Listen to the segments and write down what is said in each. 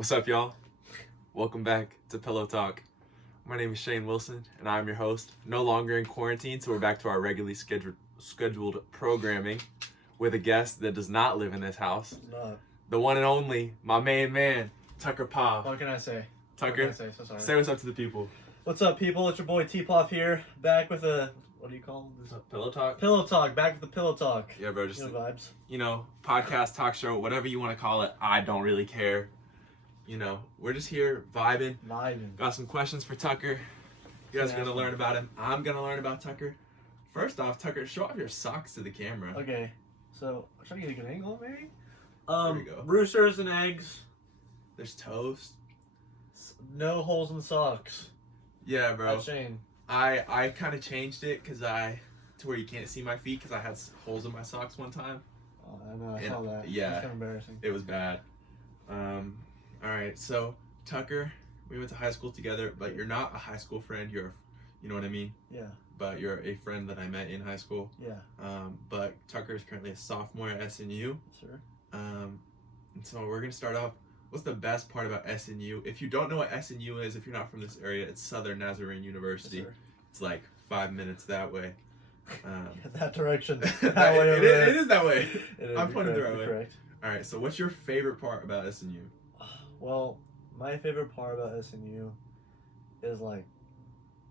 What's up, y'all? Welcome back to Pillow Talk. My name is Shane Wilson, and I'm your host. No longer in quarantine, so we're back to our regularly scheduled programming with a guest that does not live in this house. No. The one and only, my main man, Tucker Poff. What can I say? Tucker, What can I say? So sorry. say what's up to the people. What's up, people? It's your boy Poff here, back with a what do you call this? Pillow Talk? Pillow Talk. Back with the Pillow Talk. Yeah, bro, just, vibes. Podcast, talk show, whatever you want to call it. I don't really care. We're just here vibing. Got some questions for Tucker. You guys are going to learn about him. I'm going to learn about Tucker. First off, Tucker, show off your socks to the camera. Okay. So, I'm trying to get a good angle, maybe? There we go. Roosters and eggs. There's toast. No holes in the socks. Yeah, bro. That's Shane. I kind of changed it to where you can't see my feet because I had holes in my socks one time. Oh, I know. I saw that. Yeah. It's kind of embarrassing. It was bad. All right, so Tucker, we went to high school together, but you're not a high school friend. You know what I mean? Yeah. But you're a friend that I met in high school. Yeah. But Tucker is currently a sophomore at SNU. Sure. And so we're gonna start off. What's the best part about SNU? If you don't know what SNU is, if you're not from this area, it's Southern Nazarene University. Yes, sir. It's like 5 minutes that way. That direction. It is that way. I'm pointing the right way. Correct. All right. So, what's your favorite part about SNU? Well, my favorite part about SNU is like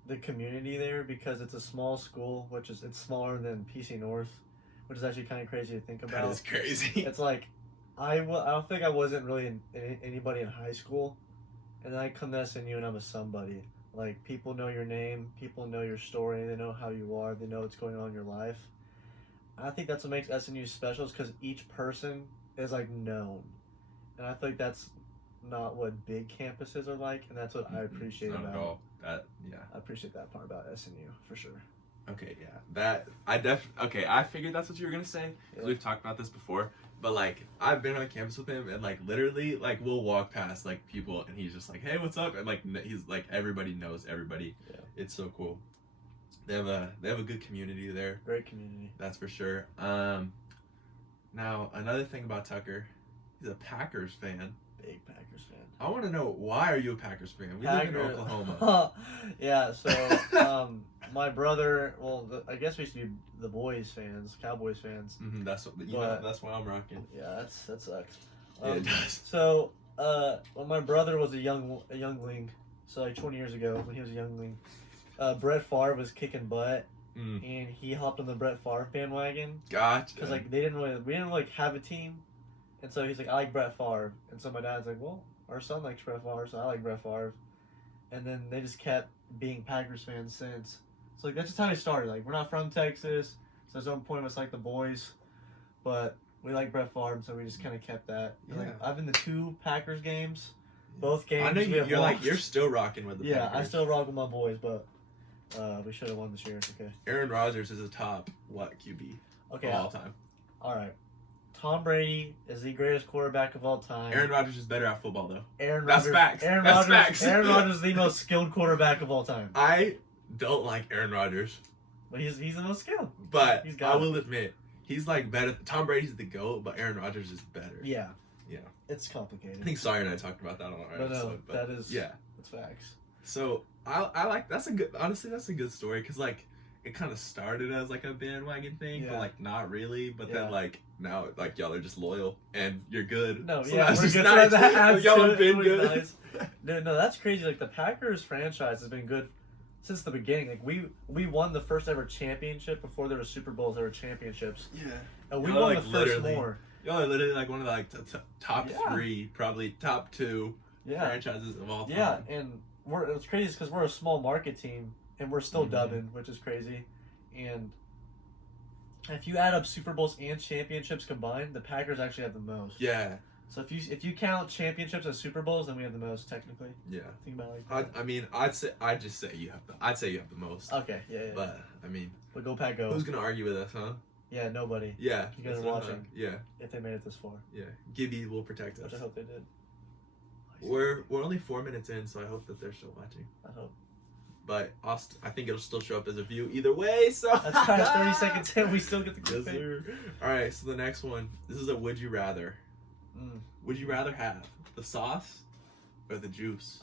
the community there because it's a small school, it's smaller than PC North, which is actually kind of crazy to think about. That is crazy. It's like I don't think I wasn't really anybody in high school, and then I come to SNU and I'm a somebody. Like, people know your name, people know your story, they know how you are, they know what's going on in your life. I think that's what makes SNU special, is because each person is like known, and I think that's not what big campuses are like, and that's what I appreciate Not about at all. I appreciate that part about SNU for sure. Okay, yeah. I figured that's what you were gonna say. Yeah. We've talked about this before, but like I've been on campus with him, and like literally, like we'll walk past like people, and he's just like, "Hey, what's up?" And like he's like, everybody knows everybody. Yeah. It's so cool. They have a good community there. Great community. That's for sure. Now another thing about Tucker, he's a Packers fan. Big Packers fan. I want to know, why are you a Packers fan? We live in Oklahoma. Yeah, so my brother, I guess we used to be the boys fans, Cowboys fans. Mm-hmm, that's why I'm rocking. Yeah, that sucks. Yeah, it does. So when my brother was a youngling, so like 20 years ago when he was a youngling, Brett Favre was kicking butt, and he hopped on the Brett Favre bandwagon. Gotcha. Because like we didn't really have a team. And so he's like, I like Brett Favre. And so my dad's like, well, our son likes Brett Favre, so I like Brett Favre. And then they just kept being Packers fans since. So like, that's just how they started. Like, we're not from Texas, so there's no point of us like the boys. But we like Brett Favre, so we just kind of kept that. Yeah. Like, I've been to 2 Packers games. Both games. I know you're still rocking with the Packers. Yeah, I still rock with my boys, but we should have won this year. Okay. Aaron Rodgers is a top QB of all time. All right. Tom Brady is the greatest quarterback of all time. Aaron Rodgers is better at football, though. That's facts. Aaron Rodgers is the most skilled quarterback of all time. I don't like Aaron Rodgers. But he's the most skilled. But I will admit, he's like better. Tom Brady's the GOAT, but Aaron Rodgers is better. Yeah. Yeah. It's complicated. I think Sawyer and I talked about that on our episode. But that is... Yeah. That's facts. So, I like... That's a good story, because, like, it kind of started as, like, a bandwagon thing, but, like, not really. But then, like, now, like, y'all are just loyal, and you're good. No, so yeah, we're good. Nice. Y'all have been good. Nice. No, that's crazy. Like, the Packers franchise has been good since the beginning. Like, we won the first ever championship before there were Super Bowls. There were championships. Yeah. And we won the first more. Y'all are literally, like, one of the, like, top 3, probably top 2 franchises of all time. Yeah, and it's crazy because we're a small market team, and we're still dubbing, which is crazy. And if you add up Super Bowls and championships combined, the Packers actually have the most. Yeah. So if you count championships as Super Bowls, then we have the most technically. Yeah. Think about it like that. I mean, I'd say you have the most. Okay. Yeah. But I mean, but go Pack go. Who's gonna argue with us, huh? Yeah, nobody. Yeah. You guys are watching. Yeah. If they made it this far. Yeah. Gibby will protect us. Which I hope they did. We're only 4 minutes in, so I hope that they're still watching. I hope. But I think it'll still show up as a view either way. So that's kind of 30 seconds in. We still get the yes, sir. All right. So the next one. This is a would you rather. Would you rather have the sauce or the juice?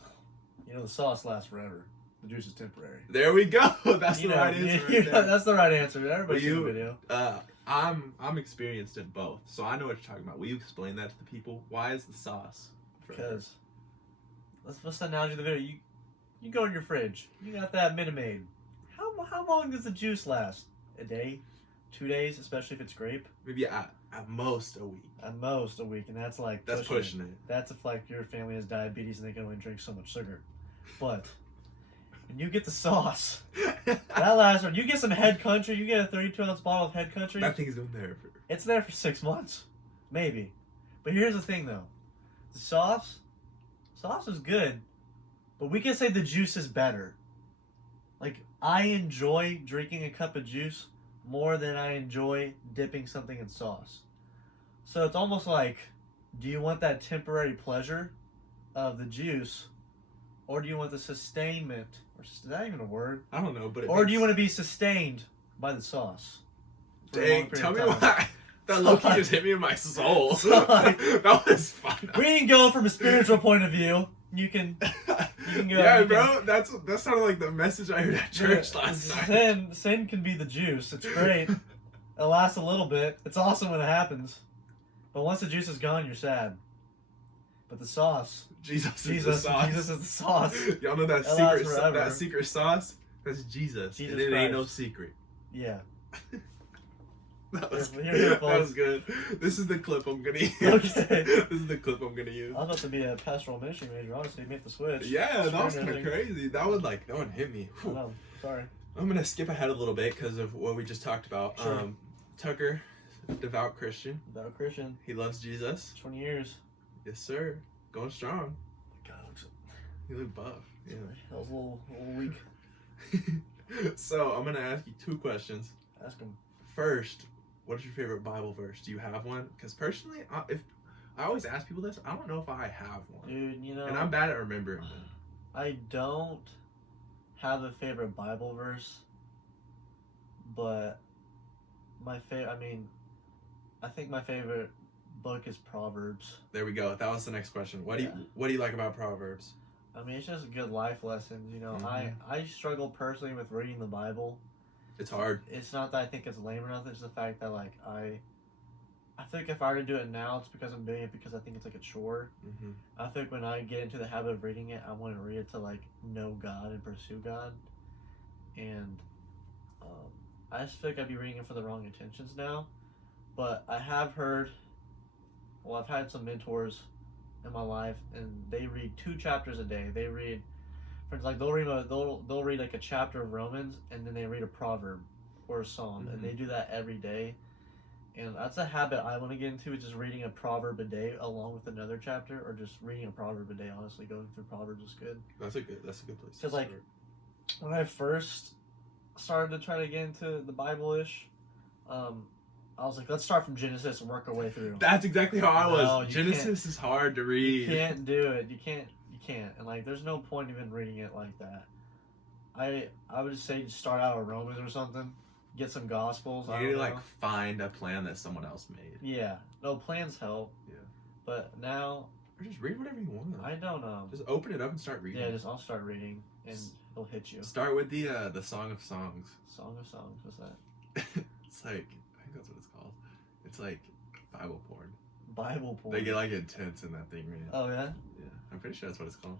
You know, the sauce lasts forever. The juice is temporary. There we go. That's the right answer. Right there. That's the right answer. Everybody's seen the video. I'm experienced in both, so I know what you're talking about. Will you explain that to the people? Why is the sauce forever? Because what's the analogy of the video? You go in your fridge. You got that Minute Maid. How long does the juice last? A day? 2 days? Especially if it's grape? Maybe at most a week. At most a week, and that's like pushing it. That's if like your family has diabetes and they can only drink so much sugar. But when you get the sauce, that lasts. When you get some Head Country, you get a 32-ounce bottle of Head Country. That thing's been there for. It's there for 6 months, maybe. But here's the thing, though: the sauce is good, but we can say the juice is better. Like, I enjoy drinking a cup of juice more than I enjoy dipping something in sauce. So it's almost like, do you want that temporary pleasure of the juice, or do you want the sustainment? Or is that even a word? I don't know, but do you want to be sustained by the sauce? Dang, tell me why. That low-key just hit me in my soul. That was fun. We can go from a spiritual point of view. You can go. Yeah, bro. That sounded like the message I heard at church last night. Sin can be the juice. It's great. It lasts a little bit. It's awesome when it happens. But once the juice is gone, you're sad. But the sauce. Jesus is the sauce. Jesus is the sauce. Y'all know that secret sauce? That's Jesus. And it ain't no secret. Yeah. That was good. This is the clip I'm gonna use. Okay. This is the clip I'm gonna use. I was about to be a pastoral ministry major, honestly. Make the switch. Yeah, that was kind of crazy. That would hit me. I know. Sorry. I'm gonna skip ahead a little bit because of what we just talked about. Sure. Tucker, devout Christian. Devout Christian. He loves Jesus. 20 years. Yes, sir. Going strong. God, you look buff. Yeah. That was a little weak. So I'm gonna ask you 2 questions. Ask him. First, what is your favorite Bible verse? Do you have one? Because personally, if I always ask people this, I don't know if I have one. Dude, you know. And I'm bad at remembering them. I don't have a favorite Bible verse, but I think my favorite book is Proverbs. There we go. That was the next question. What do you like about Proverbs? I mean, it's just good life lessons. You know, I struggle personally with reading the Bible. It's hard. It's not that I think it's lame or nothing. It's the fact that like I think if I were to do it now, it's because I'm doing it because I think it's like a chore. Mm-hmm. I think when I get into the habit of reading it, I want to read it to like know God and pursue God. And I just feel like I'd be reading it for the wrong intentions now. But I have heard. Well, I've had some mentors in my life, and they read 2 chapters a day. They read, for instance, like they'll read like a chapter of Romans, and then they read a proverb or a psalm, and they do that every day. And that's a habit I want to get into, is just reading a proverb a day along with another chapter, or just reading a proverb a day. Honestly, going through Proverbs is good. That's a good place. Because like when I first started to try to get into the Bible-ish, I was like, let's start from Genesis and work our way through. That's exactly how I was. Genesis is hard to read. You can't do it. You can't. And like, there's no point even reading it like that. I would just say just start out with Romans or something. Get some Gospels. You need to like find a plan that someone else made. Yeah. No, plans help. Yeah. But now. Or just read whatever you want. I don't know. Just open it up and start reading. Yeah, I'll start reading and it'll hit you. Start with the Song of Songs. Song of Songs. What's that? It's like, I think that's what it's called. It's like Bible porn. Bible porn. They get like intense in that thing, man. Oh yeah? Yeah, I'm pretty sure that's what it's called.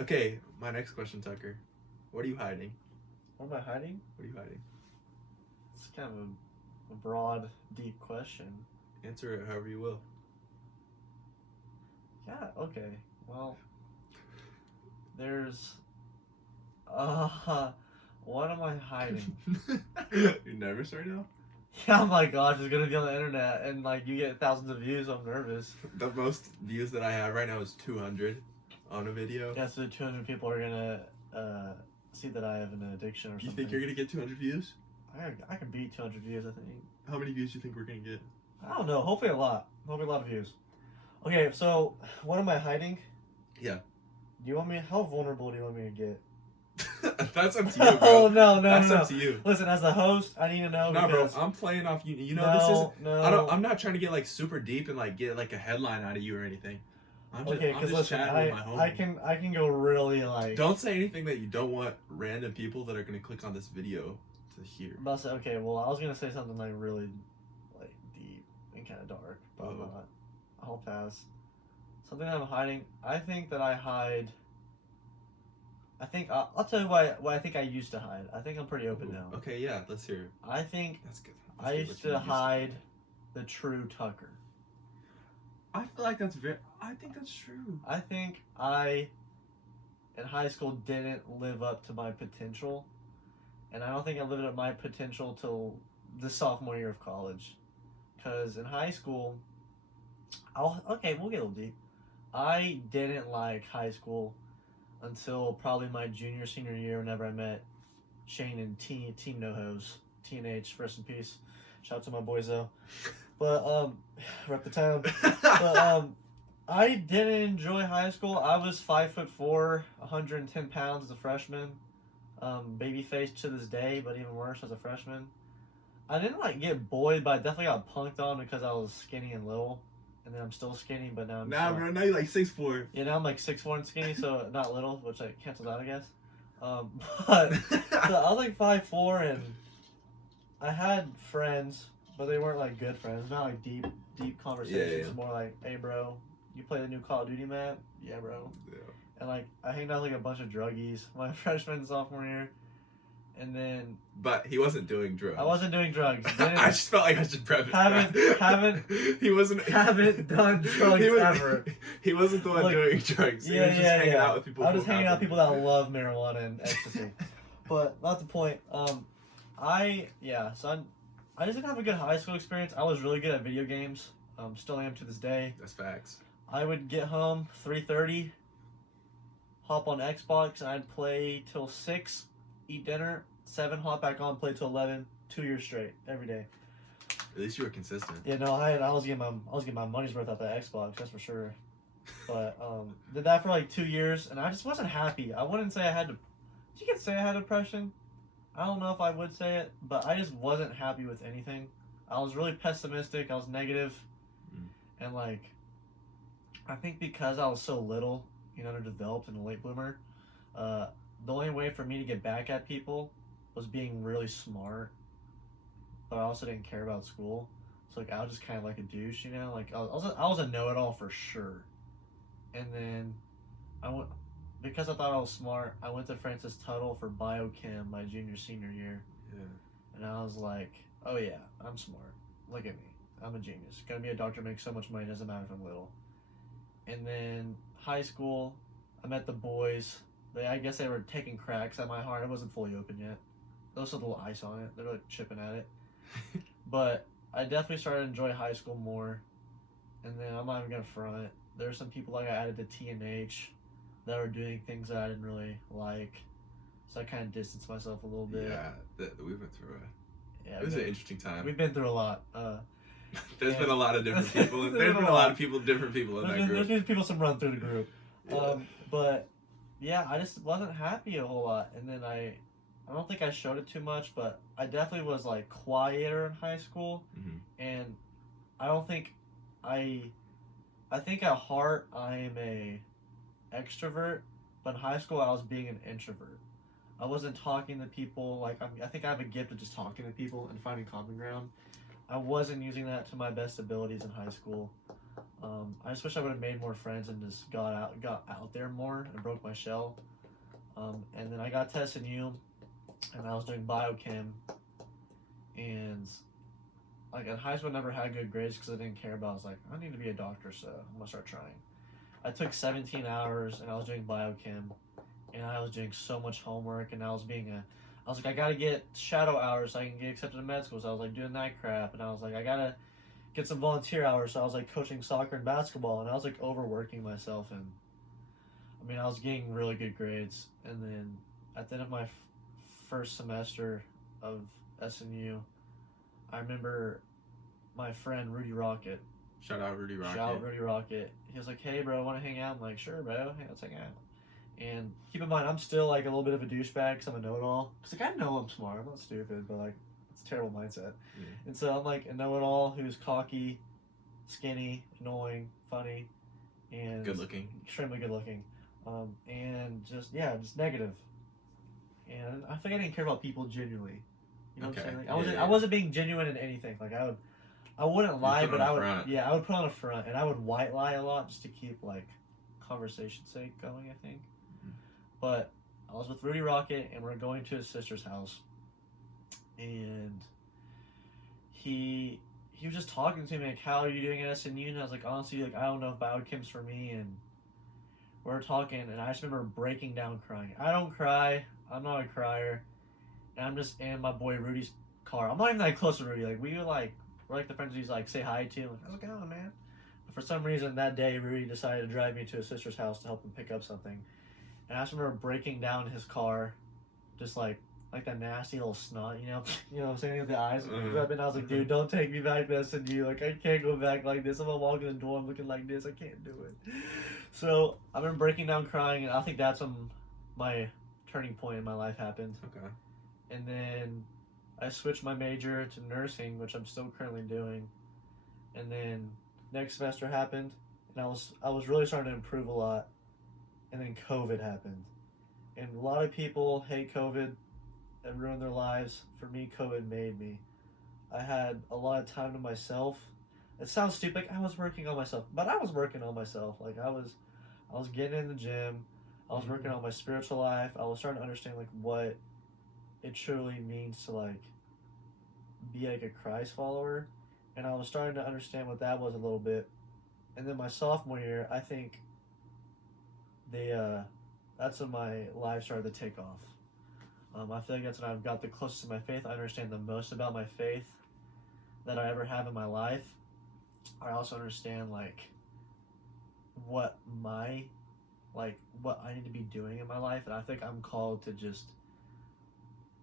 Okay, my next question, Tucker. What are you hiding? What am I hiding? What are you hiding? It's kind of a broad, deep question. Answer it however you will. Yeah, okay. Well, there's what am I hiding? You're nervous right now? Yeah, oh my gosh, it's gonna be on the internet and like you get thousands of views, I'm nervous. The most views that I have right now is 200 on a video. Yeah, so 200 people are gonna see that I have an addiction or something. You think you're gonna get 200 views? I can beat 200 views, I think. How many views do you think we're gonna get? I don't know, hopefully a lot. Hopefully a lot of views. Okay, so what am I hiding? Yeah. Do you want me, how vulnerable do you want me to get? That's up to you, bro. No. That's up to you. Listen, as the host, I need to know. No, bro, I'm playing off you. You know, this is. No. I'm not trying to get like super deep and like get like a headline out of you or anything. I'm Okay, just because listen, chatting with my homie. I can go really like. Don't say anything that you don't want random people that are gonna click on this video to hear. I'm about to say, okay, well, I was gonna say something like really, like deep and kind of dark, but I'm not. I'll pass. Something I'm hiding. I think that I hide. I think I'll tell you what I think I used to hide. I think I'm pretty open now. Okay, yeah, let's hear it. I think That's good. I used to hide the true Tucker. I feel like that's I think that's true. I think I, in high school, didn't live up to my potential, and I don't think I lived up to my potential till the sophomore year of college. Because in high school, we'll get a little deep. I didn't like high school until probably my junior, senior year whenever I met Shane and Team NoHos. TNH, rest in peace. Shout out to my boys though. But, rep the town. But, I didn't enjoy high school. I was 5'4", 110 pounds as a freshman. Baby face to this day, but even worse as a freshman. I didn't like get bullied, but I definitely got punked on because I was skinny and little. And then I'm still skinny, but now I'm bro, now you're like 6'4". Yeah, now I'm like 6'4" and skinny, so not little, which like cancels out, I guess. But so I was like 5'4", and I had friends, but they weren't like good friends. Not like deep conversations. Yeah. More like, hey, bro, you play the new Call of Duty map? Yeah, bro. Yeah. And like I hanged out with like a bunch of druggies my freshman and sophomore year, and then. But he wasn't doing drugs. I wasn't doing drugs. I just felt like I should prep it. Haven't done drugs ever. He wasn't the one doing drugs. He was just hanging out with people. I was hanging out with people that love marijuana and ecstasy. But not the point. I just didn't have a good high school experience. I was really good at video games. Still am to this day. That's facts. I would get home 3:30, hop on Xbox, and I'd play till 6, eat dinner, 7, hop back on, play till 11, 2 years straight, every day. At least you were consistent. Yeah, no, I was getting my money's worth out that Xbox, that's for sure. But did that for like 2 years, and I just wasn't happy. I wouldn't say I had you could say I had depression. I don't know if I would say it, but I just wasn't happy with anything. I was really pessimistic. I was negative, and like, I think because I was so little, underdeveloped and a late bloomer, the only way for me to get back at people was being really smart, but I also didn't care about school. So like I was just kind of like a douche, like I was a know-it-all for sure. And then because I thought I was smart, I went to Francis Tuttle for biochem my junior senior year. Yeah. And I was like, oh yeah, I'm smart. Look at me. I'm a genius. Gonna be a doctor, make so much money, doesn't matter if I'm little. And then high school, I met the boys. I guess they were taking cracks at my heart. It wasn't fully open yet. There was a little ice on it. They're like chipping at it. But I definitely started to enjoy high school more. And then I'm not even gonna front. There were some people like I added to TNH that were doing things that I didn't really like. So I kind of distanced myself a little bit. Yeah, we went through it. Yeah, it was an interesting time. We've been through a lot. There's been a lot of different people. There's been a lot of different people in that group. There's been people some run through the group. Yeah. But yeah, I just wasn't happy a whole lot. And then I don't think I showed it too much, but I definitely was like quieter in high school. Mm-hmm. And I don't think I think at heart I am a extrovert, but in high school I was being an introvert. I wasn't talking to people. Like I think I have a gift of just talking to people and finding common ground. I wasn't using that to my best abilities in high school. I just wish I would have made more friends and just got out there more and broke my shell. And then I got to SNU, and I was doing biochem. And like in high school, I never had good grades because I didn't care about. I was like, I need to be a doctor, so I'm gonna start trying. I took 17 hours, and I was doing biochem, and I was doing so much homework, and I was like, I gotta get shadow hours so I can get accepted to med school. So I was like doing that crap, and I was like, I gotta get some volunteer hours. So I was like coaching soccer and basketball, and I was like overworking myself. And I mean, I was getting really good grades. And then at the end of my first semester of SNU, I remember my friend Rudy Rocket. Shout out Rudy Rocket. He was like, hey bro, wanna hang out? I'm like, sure bro, hey, let's hang out. And keep in mind, I'm still like a little bit of a douchebag because I'm a know-it-all. Because like I know I'm smart, I'm not stupid, but like it's a terrible mindset. Yeah. And so I'm like a know-it-all who's cocky, skinny, annoying, funny, and Good looking. extremely good looking, and just negative. And I think I didn't care about people genuinely. You know what I'm saying? Like, I wasn't being genuine in anything. Like I wouldn't lie, but I would I would put on a front, and I would white lie a lot just to keep like conversation's sake going, I think. Mm-hmm. But I was with Rudy Rocket, and we're going to his sister's house, and he was just talking to me like, how are you doing at SNU? And I was like, honestly, like, I don't know if biochem's for me. And we were talking, and I just remember breaking down crying. I don't cry. I'm not a crier. And I'm just in my boy Rudy's car. I'm not even that close to Rudy. Like, we're like the friends he's like say hi to. Like, how's it going, man? But for some reason that day, Rudy decided to drive me to his sister's house to help him pick up something. And I just remember breaking down his car, just like that nasty little snot, you know what I'm saying, with the eyes. And I was like, dude, don't take me back to SNU. Like, I can't go back like this. If I walk in the door, I'm looking like this. I can't do it. So I've been breaking down crying, and I think that's when my turning point in my life happened. Okay. And then I switched my major to nursing, which I'm still currently doing. And then next semester happened, and I was really starting to improve a lot. And then COVID happened. And a lot of people hate COVID and ruin their lives. For me, COVID made me. I had a lot of time to myself. It sounds stupid. I was working on myself, but I was working on myself. Like I was getting in the gym. I was working on my spiritual life. I was starting to understand like what it truly means to like be like a Christ follower, and I was starting to understand what that was a little bit. And then my sophomore year, I think that's when my life started to take off. I feel like that's when I've got the closest to my faith. I understand the most about my faith that I ever have in my life. I also understand like what I need to be doing in my life, and I think I'm called to just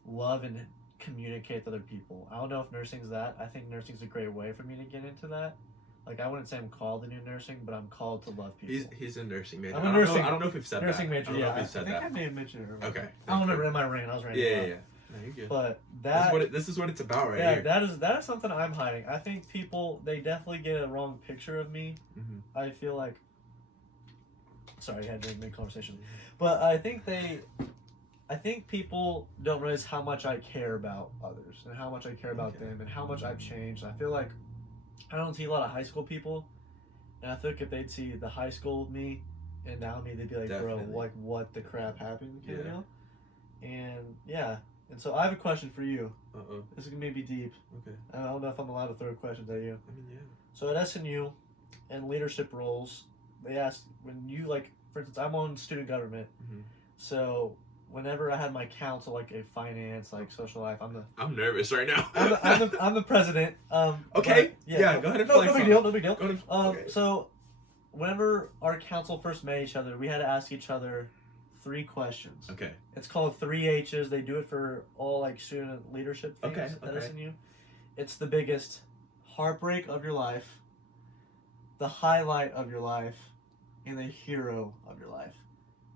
love and communicate with other people. I don't know if nursing's that. I think nursing's a great way for me to get into that. Like, I wouldn't say I'm called to do nursing, but I'm called to love people. He's a nursing major. I'm a nursing. I don't know if we've said nursing that. Major, I don't know if we've said I think that. I may have mentioned it earlier. Okay. I don't remember in my brain. I was writing Yeah. No, you're good. But this is what it's about right here. that is something I'm hiding. I think people, they definitely get a wrong picture of me. Mm-hmm. I feel like, sorry, I had to drink mid-conversation. But I think people don't realize how much I care about others and how much I care about them and how much I've changed. I feel like I don't see a lot of high school people, and I think if they'd see the high school me and now me, they'd be like, Definitely. bro, like, what the crap happened? You know? And so I have a question for you. This is going to be deep. Okay. I don't know if I'm allowed to throw questions at you. I mean, yeah. So at SNU, in leadership roles, they ask, when you, like, for instance, I'm on student government. Mm-hmm. So whenever I had my council, like a finance, like social life, I'm nervous right now. I'm the president. Okay. But, yeah. Go ahead and no big deal. No big deal. Go ahead. Okay. So whenever our council first met each other, we had to ask each other 3 questions. Okay. It's called 3 H's. They do it for all like student leadership things at SNU. It's the biggest heartbreak of your life, the highlight of your life, and the hero of your life.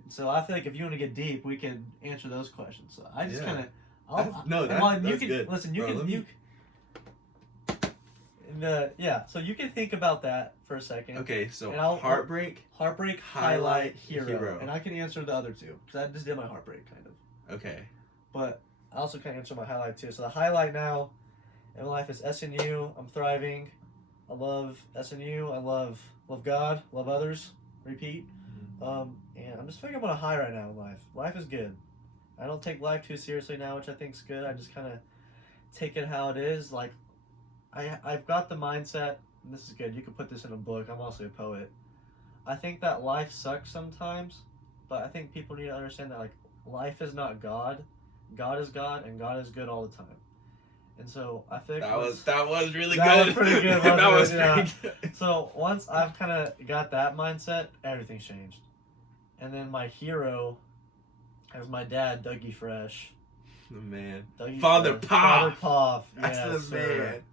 And so I feel like if you want to get deep, we can answer those questions. So I just kind of that's good. Listen, so you can think about that for a second. Okay, so heartbreak, highlight, hero. And And I can answer the other 2 because I just did my heartbreak kind of. Okay. But I also can answer my highlight too. So the highlight now in my life is SNU. I'm thriving. I love SNU. I love God, love others. Repeat. And I'm just feeling I'm on a high right now in life. Life is good. I don't take life too seriously now, which I think is good. I just kind of take it how it is. Like, I've got the mindset, and this is good. You could put this in a book. I'm also a poet. I think that life sucks sometimes, but I think people need to understand that, like, life is not God. God is God, and God is good all the time. And so I think that was really that good. Was pretty good. That was pretty good. So once I've kind of got that mindset, everything's changed. And then my hero is my dad, Dougie Fresh. The man. Father Poff. That's the man.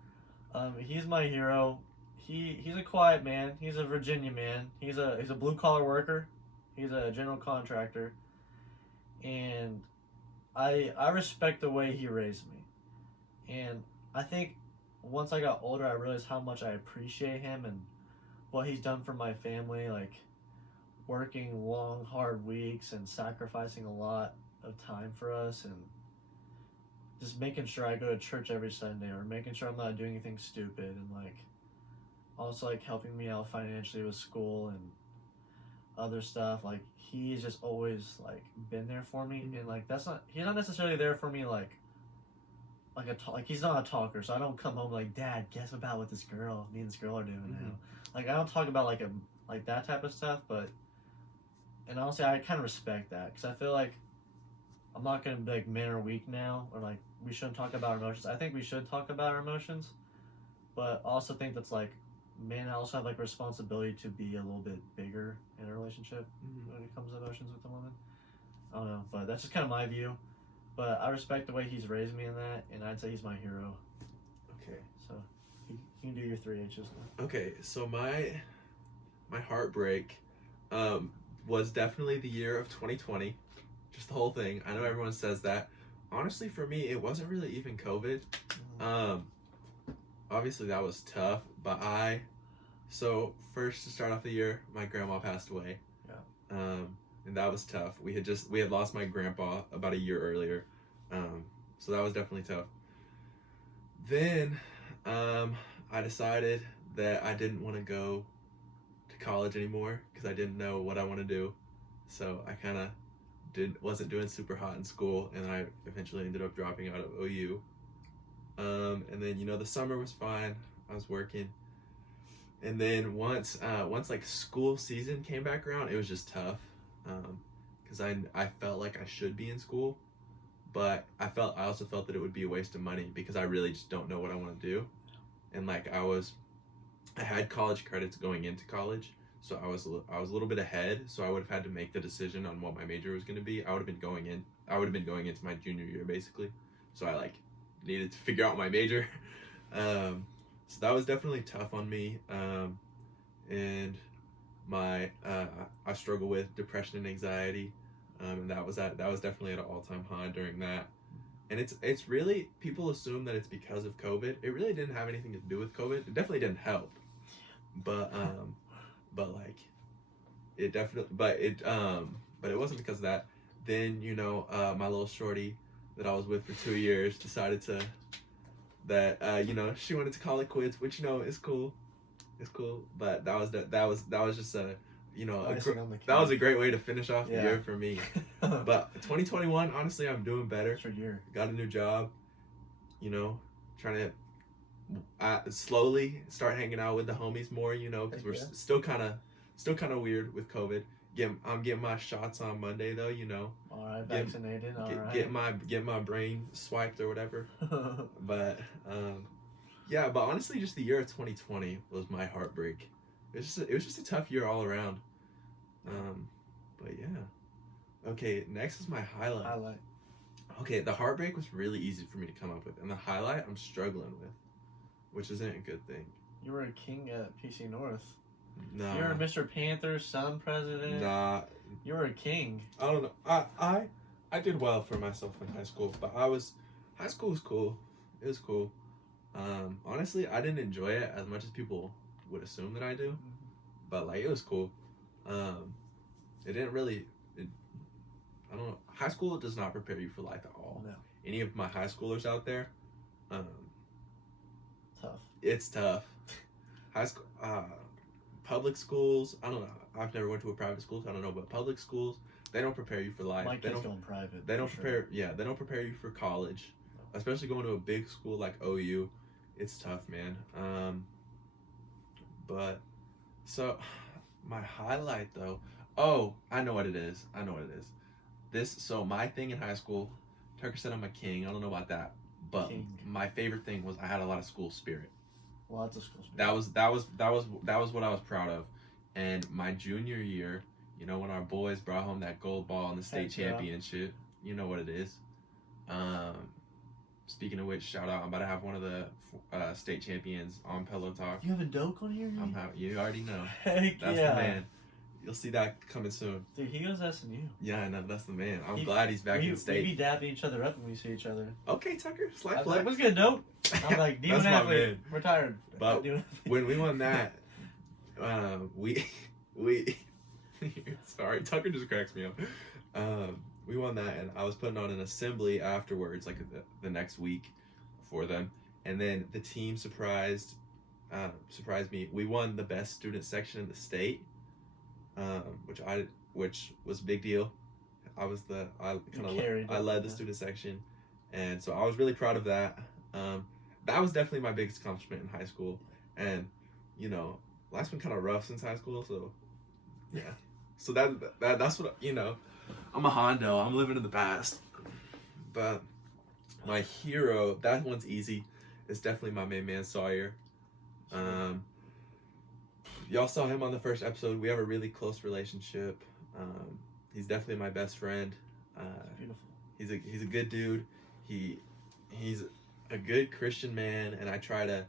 He's my hero. He's a quiet man. He's a Virginia man. He's a blue collar worker. He's a general contractor. And I respect the way he raised me. And I think once I got older, I realized how much I appreciate him and what he's done for my family. Like, working long, hard weeks and sacrificing a lot of time for us, and just making sure I go to church every Sunday, or making sure I'm not doing anything stupid, and like also like helping me out financially with school and other stuff. Like he's just always like been there for me, and like he's not necessarily there for me like he's not a talker, so I don't come home like, Dad, guess about what me and this girl are doing now. Like I don't talk about like that type of stuff, and honestly I kind of respect that, because I feel like I'm not gonna be like men are weak now, or like we shouldn't talk about our emotions. I think we should talk about our emotions, but I also think that's like men also have like responsibility to be a little bit bigger in a relationship when it comes to emotions with a woman. I don't know, but that's just kind of my view. But I respect the way he's raised me in that, and I'd say he's my hero. Okay. So you can do your 3 H's now. Okay, so my heartbreak was definitely the year of 2020. Just the whole thing. I know everyone says that. Honestly, for me, it wasn't really even COVID. Obviously that was tough, but so first to start off the year, my grandma passed away. Yeah. And that was tough. We had lost my grandpa about a year earlier. So that was definitely tough. Then I decided that I didn't want to go to college anymore because I didn't know what I want to do. So I kind of wasn't doing super hot in school, and I eventually ended up dropping out of OU. And then the summer was fine. I was working, and then once like school season came back around, it was just tough, because I felt like I should be in school, but I also felt that it would be a waste of money because I really just don't know what I want to do, and like I had college credits going into college. So I was a little bit ahead, so I would have had to make the decision on what my major was going to be. I would have been going into my junior year basically. So I like needed to figure out my major. So that was definitely tough on me. And I struggle with depression and anxiety. And that was definitely at an all-time high during that. And it's really, people assume that it's because of COVID. It really didn't have anything to do with COVID. It definitely didn't help. But like it definitely but it wasn't because of that. Then my little shorty that I was with for 2 years decided that she wanted to call it quits, which is cool. It's cool, but that was just that was a great way to finish off the year for me. But 2021, honestly, I'm doing better. It's your year. Got a new job, trying to slowly start hanging out with the homies more, because we're still kind of weird with COVID. I'm getting my shots on Monday though, All right, vaccinated. Get my brain swiped or whatever. But but honestly, just the year of 2020 was my heartbreak. It was just a tough year all around. But yeah. Okay, next is my highlight. Okay, the heartbreak was really easy for me to come up with, and the highlight I'm struggling with, which isn't a good thing. You were a king at PC North. Nah. You were Mr. Panther's son president. Nah. You were a king. I don't know. I did well for myself in high school, but high school was cool. It was cool. Honestly, I didn't enjoy it as much as people would assume that I do, but like it was cool. It didn't really. I don't know. High school does not prepare you for life at all. No. Any of my high schoolers out there, tough. It's tough. High school, public schools. I don't know. I've never went to a private school, so I don't know. But public schools, they don't prepare you for life. My kids going private. They don't prepare. Sure. Yeah, they don't prepare you for college, especially going to a big school like OU. It's tough, man. But so my highlight though. Oh, I know what it is. So my thing in high school, Tucker said I'm a king. I don't know about that, but my favorite thing was I had a lot of school spirit. Lots of school spirit. That was what I was proud of. And my junior year, when our boys brought home that gold ball in the state championship, you know what it is. Speaking of which, shout out! I'm about to have one of the state champions on Pillow Talk. You have a doke on here? You already know. Heck That's the man. You'll see that coming soon. Dude, he goes SNU. Yeah, I know. That's the man. I'm glad he's back in the state. We be dabbing each other up when we see each other. Okay, Tucker. Slight flex. What's good, dope? I'm like, D1 athlete. Retired. But when we won that, we sorry. Tucker just cracks me up. We won that, and I was putting on an assembly afterwards, like the next week for them. And then the team surprised me. We won the best student section in the state, which was a big deal. I led the student section, and so I was really proud of that. That was definitely my biggest accomplishment in high school, and you know, life's been kind of rough since high school, so yeah. So that's what, you know. I'm a Hondo. I'm living in the past. But my hero, that one's easy. It's definitely my main man Sawyer. Y'all saw him on the first episode. We have a really close relationship. He's definitely my best friend. Beautiful. He's a good dude. He's a good Christian man, and I try to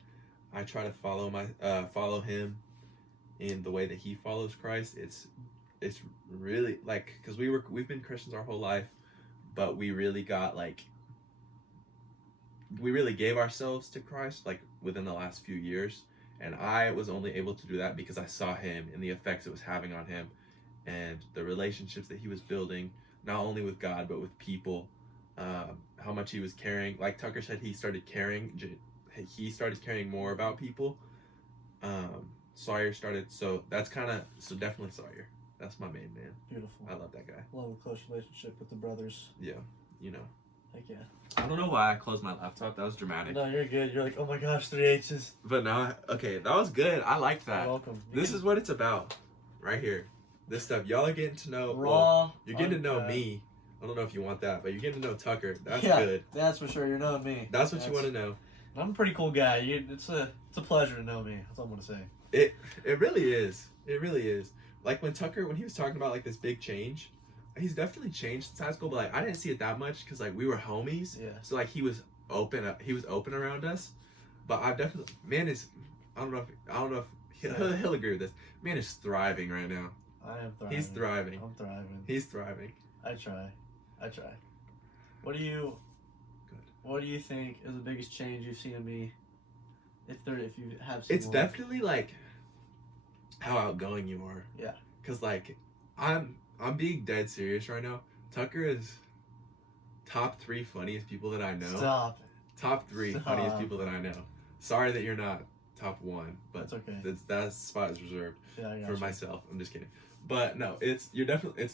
follow him in the way that he follows Christ. It's really like, because we've been Christians our whole life, but we really gave ourselves to Christ like within the last few years, and I was only able to do that because I saw him and the effects it was having on him, and the relationships that he was building, not only with God but with people. How much he was caring. Like Tucker said, he started caring more about people. Sawyer started, so definitely Sawyer. That's my main man. Beautiful. I love that guy. Love a close relationship with the brothers. Yeah, you know. Heck yeah. I don't know why I closed my laptop. That was dramatic. No, you're good. You're like, oh my gosh, 3 H's. But now, okay, that was good. I liked that. You're welcome. This is what it's about, right here. This stuff. Y'all are getting to know. Raw. You're getting to know me. I don't know if you want that, but you're getting to know Tucker. That's yeah, good. That's for sure. You're knowing me. That's what you want to know. I'm a pretty cool guy. It's a pleasure to know me. That's all I'm gonna say. It really is. It really is. Like when he was talking about like this big change, he's definitely changed since high school, but like I didn't see it that much because like we were homies. Yeah. So like he was open around us, but I definitely I don't know if he'll agree with this. Man is thriving right now. I am thriving. He's thriving. I'm thriving. He's thriving. I try. What do you think is the biggest change you've seen in me? If you have seen It's one? definitely like how outgoing you are. Yeah. Cause like I'm being dead serious right now. Tucker is top 3 funniest people that I know. Stop. Top 3 funniest people that I know. Sorry that you're not top 1, but that's okay. That spot is reserved for myself. I'm just kidding. But no, it's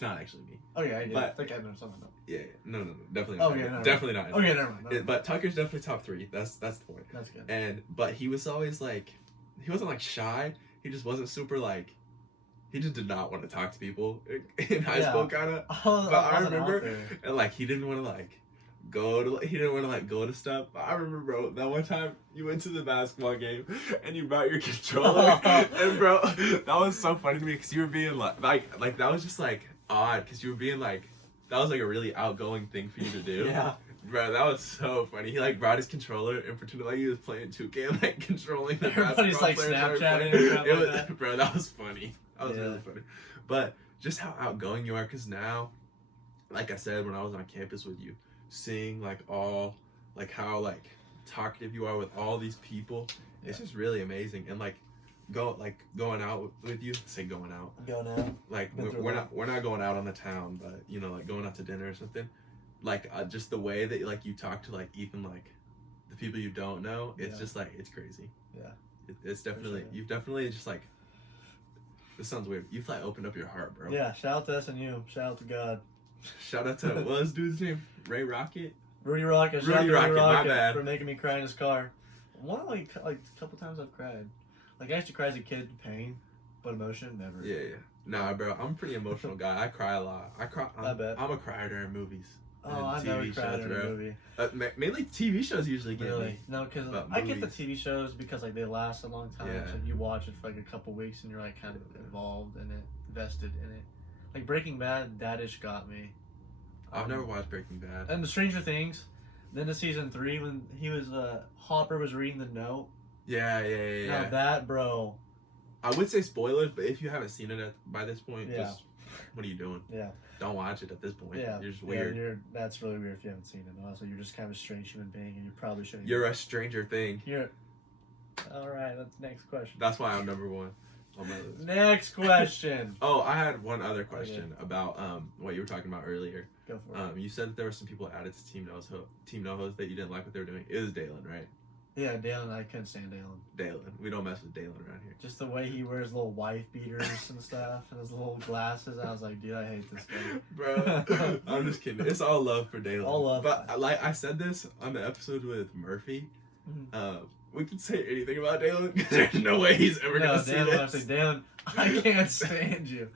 not actually me. Okay, I did. But, I think I know something. Yeah, no, definitely not. Okay, definitely not. Okay, never mind. But Tucker's definitely top 3. That's the point. That's good. But he was always like, he wasn't like shy. He just wasn't super like, he just did not want to talk to people in high school, kind of. But I remember, and like he didn't want to like go to stuff. But I remember, bro, that one time you went to the basketball game and you brought your controller, and bro, that was so funny to me because you were being like that was just like odd because you were being like, that was like a really outgoing thing for you to do. Yeah. Bro, that was so funny. He like brought his controller and pretended like he was playing 2K and like controlling the Everybody's basketball like players. Snapchatting. Like that. Bro, that was funny. That was really funny. But just how outgoing you are, because now, like I said, when I was on campus with you, seeing like all, like how like talkative you are with all these people, it's just really amazing. And like going out with you, going out. Like we're not going out on the town, but you know, like going out to dinner or something. Like just the way that like you talk to like even like the people you don't know, it's just like it's crazy. Yeah. It's definitely you've definitely just like, this sounds weird. You've like opened up your heart, bro. Yeah. Shout out to SNU. Shout out to God. Shout out to what was dude's name? Ray Rocket. Rudy Rocket. Rudy Rocket. My bad. For making me cry in his car. Like a couple times I've cried. Like I used to cry as a kid, pain, but emotion never. Yeah. Nah, bro. I'm a pretty emotional guy. I cry a lot. I bet. I'm a crier during movies. Oh, I never cried in a movie. Mainly TV shows usually get me. No, because I get the TV shows because like they last a long time. Yeah. So you watch it for like a couple weeks and you're like kind of involved in it, invested in it. Like Breaking Bad, that-ish got me. I've never watched Breaking Bad. And the Stranger Things. Then to season 3 when he was Hopper was reading the note. Yeah. Now that, bro. I would say spoilers, but if you haven't seen it by this point, just what are you doing? Yeah. Don't watch it at this point. Yeah. You're just weird. Yeah, that's really weird if you haven't seen it. Also, you're just kind of a strange human being, and you probably shouldn't. You're a stranger thing. All right. That's the next question. That's why I'm number 1. on my list. Next question. Oh, I had one other question about what you were talking about earlier. Go for it. You said that there were some people added to Team NoHo's that you didn't like what they were doing. It was Dalen, right? Yeah, Dalen. I couldn't stand Dalen. Dalen. We don't mess with Dalen around here. Just the way he wears little wife beaters and stuff, and his little glasses. I was like, dude, I hate this guy. Bro, I'm just kidding. It's all love for Dalen. All love. But like I said this on the episode with Murphy. Mhm. We can say anything about Dalen because there's no way he's ever gonna see Dalen, this. I say, Dalen, I can't stand you.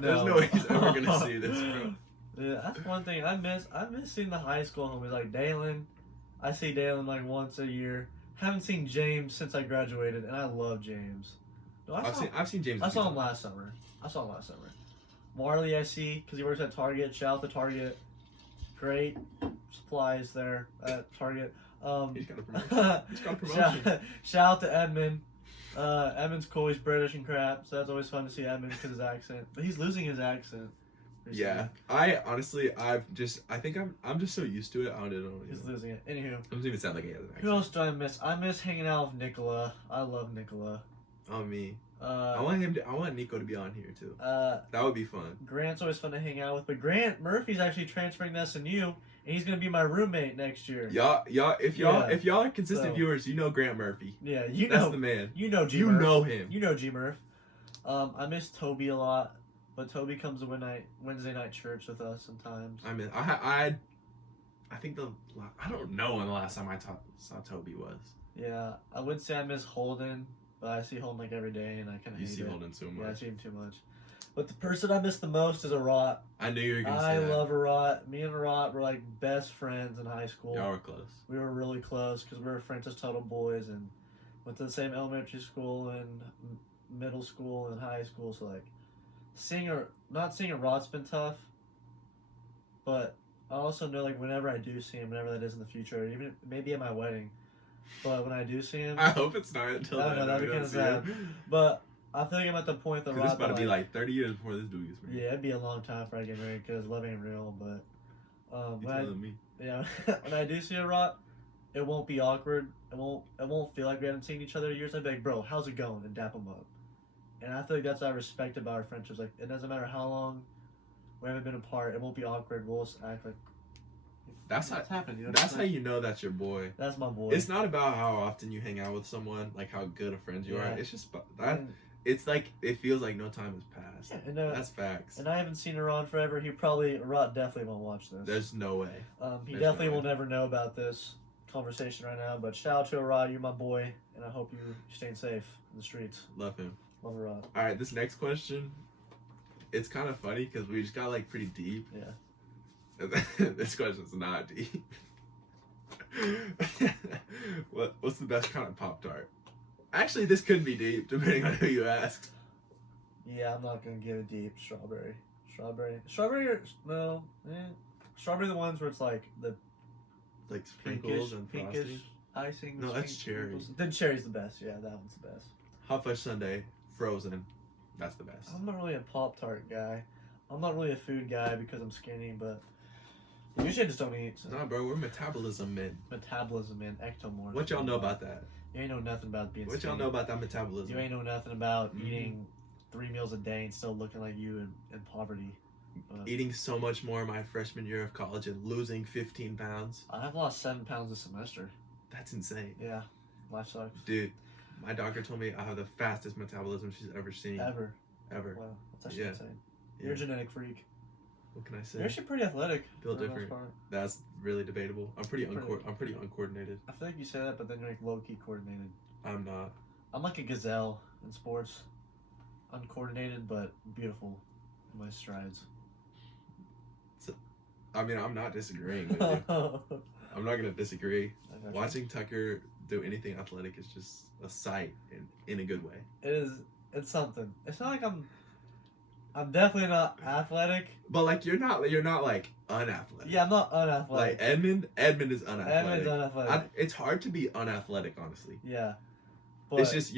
There's no way he's ever gonna see this, bro. Yeah, that's one thing I miss. I miss seeing the high school homies like Dalen. I see Dalen like once a year. Haven't seen James since I graduated, and I love James. No, I've seen James. I saw him last summer. Marley, I see because he works at Target. Shout out to Target. Great supplies there at Target. He's got a promotion. He's got a promotion. Shout out to Edmund. Edmund's cool. He's British and crap, so that's always fun to see Edmund because his accent. But he's losing his accent. recently. Yeah, I honestly, I think I'm just so used to it. I don't know. He's losing it. Anywho, It doesn't even sound like he has an accent. who else do I miss? I miss hanging out with Nicola. I love Nicola. Oh me. I want Nico to be on here too. That would be fun. Grant's always fun to hang out with, but Grant Murphy's actually transferring to SNU, and he's gonna be my roommate next year. If y'all are consistent viewers, you know Grant Murphy. Yeah, That's the man. You know G. You Murph. know him. You know G. Murph. I miss Toby a lot, but Toby comes to Wednesday night church with us sometimes. I think I don't know when the last time I saw Toby was. Yeah, I would say I miss Holden, but I see Holden like every day, and I kind of hate it. You see Holden so much. Yeah, I see him too much. But the person I miss the most is Arat. I knew you were gonna say I that. love Arat. Me and Arat were like best friends in high school. Y'all were close. We were really close because we were Francis Tuttle boys and went to the same elementary school and middle school and high school. So like, not seeing Arat's been tough, but I also know like whenever I do see him, whenever that is in the future, even maybe at my wedding, but when I do see him, I hope it's not until then. No, that'd be kind of sad. But I feel like I'm at the point that it's about to be like 30 years before this dude gets married. Yeah, it'd be a long time before I get married because love ain't real. But when I do see a Rot, it won't be awkward. It won't feel like we haven't seen each other in years. I'd be like, bro, how's it going? And dap him up. And I feel like that's what I respect about our friendships. Like, it doesn't matter how long we haven't been apart. It won't be awkward. We'll just act like that's happened. You know that's how you know that's your boy. That's my boy. It's not about how often you hang out with someone, like how good of friends you are. It's just that. It's like it feels like no time has passed. Yeah, and, that's facts. And I haven't seen Arat forever. Rod definitely won't watch this. There's no way. He definitely will never know about this conversation right now. But shout out to Arat, you're my boy, and I hope you're staying safe in the streets. Love him. Love Arat. All right, this next question, it's kind of funny because we just got like pretty deep. Yeah. This question's not deep. What's the best kind of Pop-Tart? Actually, this could be deep, depending on who you ask. Yeah, I'm not gonna give it deep. Strawberry, or no? Strawberry, the ones where it's like the sprinkles and frosting. Icing. No, that's cherry. Then cherry's the best. Yeah, that one's the best. Hot fudge sundae, frozen. That's the best. I'm not really a Pop-Tart guy. I'm not really a food guy because I'm skinny, but usually I just don't eat. So. Nah, bro, we're metabolism men. Ectomorph. What y'all know about that? You ain't know nothing about being What skinny. y'all know about that metabolism? You ain't know nothing about eating 3 meals a day and still looking like you in poverty. Eating so much more my freshman year of college and losing 15 pounds. I've lost 7 pounds a semester. That's insane. Yeah, life sucks. Dude, my doctor told me I have the fastest metabolism she's ever seen. Ever. Wow, that's actually insane. You're a genetic freak. What can I say? You're actually pretty athletic. Built different. That's really debatable. I'm pretty uncoordinated. I feel like you say that, but then you're like low-key coordinated. I'm not. I'm like a gazelle in sports. Uncoordinated, but beautiful in my strides. I'm not disagreeing with you. I'm not going to disagree. Watching Tucker do anything athletic is just a sight in a good way. It's something. It's not like I'm definitely not athletic. But like you're not like unathletic. Yeah, I'm not unathletic. Like Edmund is unathletic. Edmund's unathletic. It's hard to be unathletic, honestly. Yeah. But it's just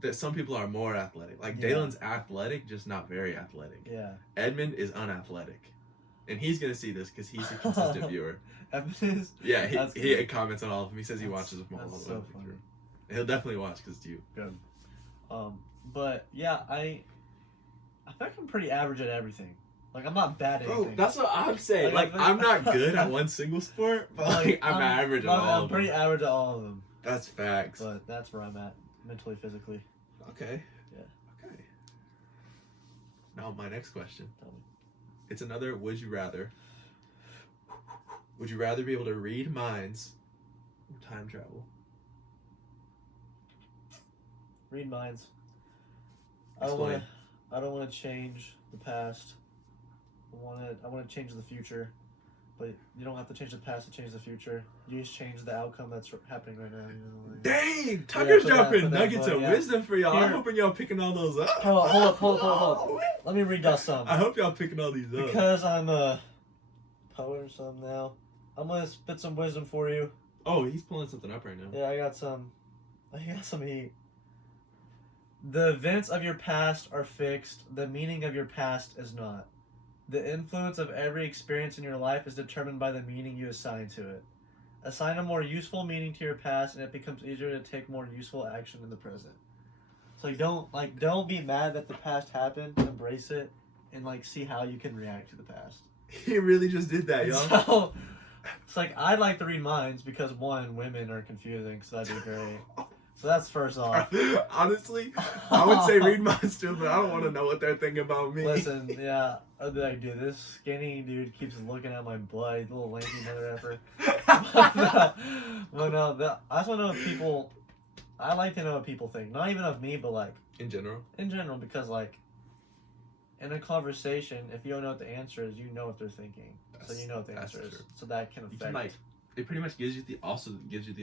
that some people are more athletic. Like Dalen's athletic, just not very athletic. Yeah. Edmund is unathletic. And he's gonna see this because he's a consistent viewer. Edmund is? Yeah, he comments on all of them. He says he watches them all the way so funny. through. He'll definitely watch because it's you. Good. But yeah, I feel like I'm pretty average at everything. Like, I'm not bad at Bro, anything. that's what I'm saying. Like, Like, I'm not good at one single sport, but like I'm average at all I'm of pretty them. average at all of them. That's facts. But that's where I'm at, mentally, physically. Okay. Yeah. Okay. Now my next question. Tell me. It's another would you rather. Would you rather be able to read minds or time travel? Read minds. Explain. I don't want to change the past. I want to change the future, but you don't have to change the past to change the future. You just change the outcome that's happening right now. You know, like, Dang, Tucker's put that- dropping put that nuggets button, of yeah. wisdom for y'all. I'm Here. hoping y'all picking all those up. Hold up. Let me read y'all some. I hope y'all picking all these up. Because I'm a poet or something now, I'm gonna spit some wisdom for you. Oh, he's pulling something up right now. Yeah, I got some heat. The events of your past are fixed. The meaning of your past is not. The influence of every experience in your life is determined by the meaning you assign to it. Assign a more useful meaning to your past, and it becomes easier to take more useful action in the present. So don't be mad that the past happened. Embrace it, and see how you can react to the past. He really just did that, y'all. So it's I'd like to read minds because one, women are confusing, so that'd be great. So that's first off. Honestly, I would say read minds too, but I don't want to know what they're thinking about me. Listen, yeah, I'd be like, dude, this skinny dude keeps looking at my butt, he's a little lanky mother effer. But no, I just want to know what people. I like to know what people think, not even of me, but in general, because in a conversation, if you don't know what the answer is, you know what they're thinking, so you know what the answer is, true. so that can affect. You can, it pretty much gives you the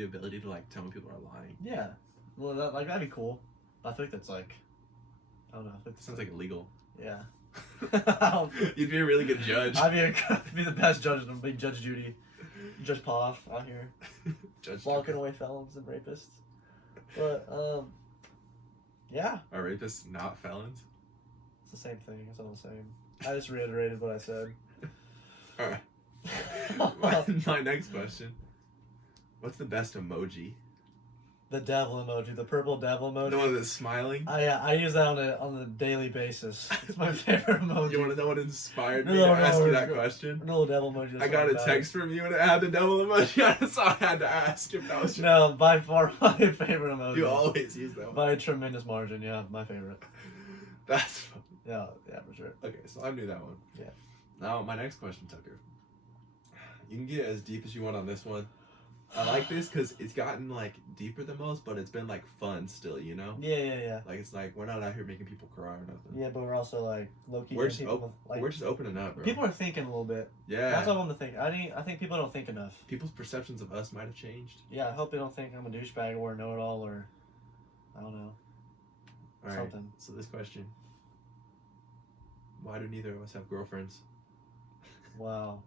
ability to tell when people are lying. Yeah, well, that'd be cool. I think that's I don't know. I think Sounds like illegal. Yeah. You'd be a really good judge. I'd be the best judge. I'd be Judge Judy, Judge Poff out here, Judge walking away felons and rapists. But yeah. Are rapists not felons? It's the same thing. It's all the same. I just reiterated what I said. All right. My next question. What's the best emoji? The devil emoji, the purple devil emoji. The one that's smiling? I use that on a daily basis. It's my favorite emoji. You want to know what inspired me to ask you that question? No devil emoji. I got a text from you and it had the devil emoji, so I had to ask if that was your... No, by far my favorite emoji. You always use that one. By a tremendous margin, yeah, my favorite. That's funny. Yeah, for sure. Okay, so I knew that one. Yeah. Now, my next question, Tucker. You can get as deep as you want on this one. I like this because it's gotten deeper than most, but it's been fun still, you know? Yeah. It's we're not out here making people cry or nothing. Yeah, but we're also low-key. We're just opening up, bro. People are thinking a little bit. Yeah. That's all I'm to think. I think people don't think enough. People's perceptions of us might have changed. Yeah, I hope they don't think I'm a douchebag or a know-it-all or I don't know. All right. Something. So this question: why do neither of us have girlfriends? Wow.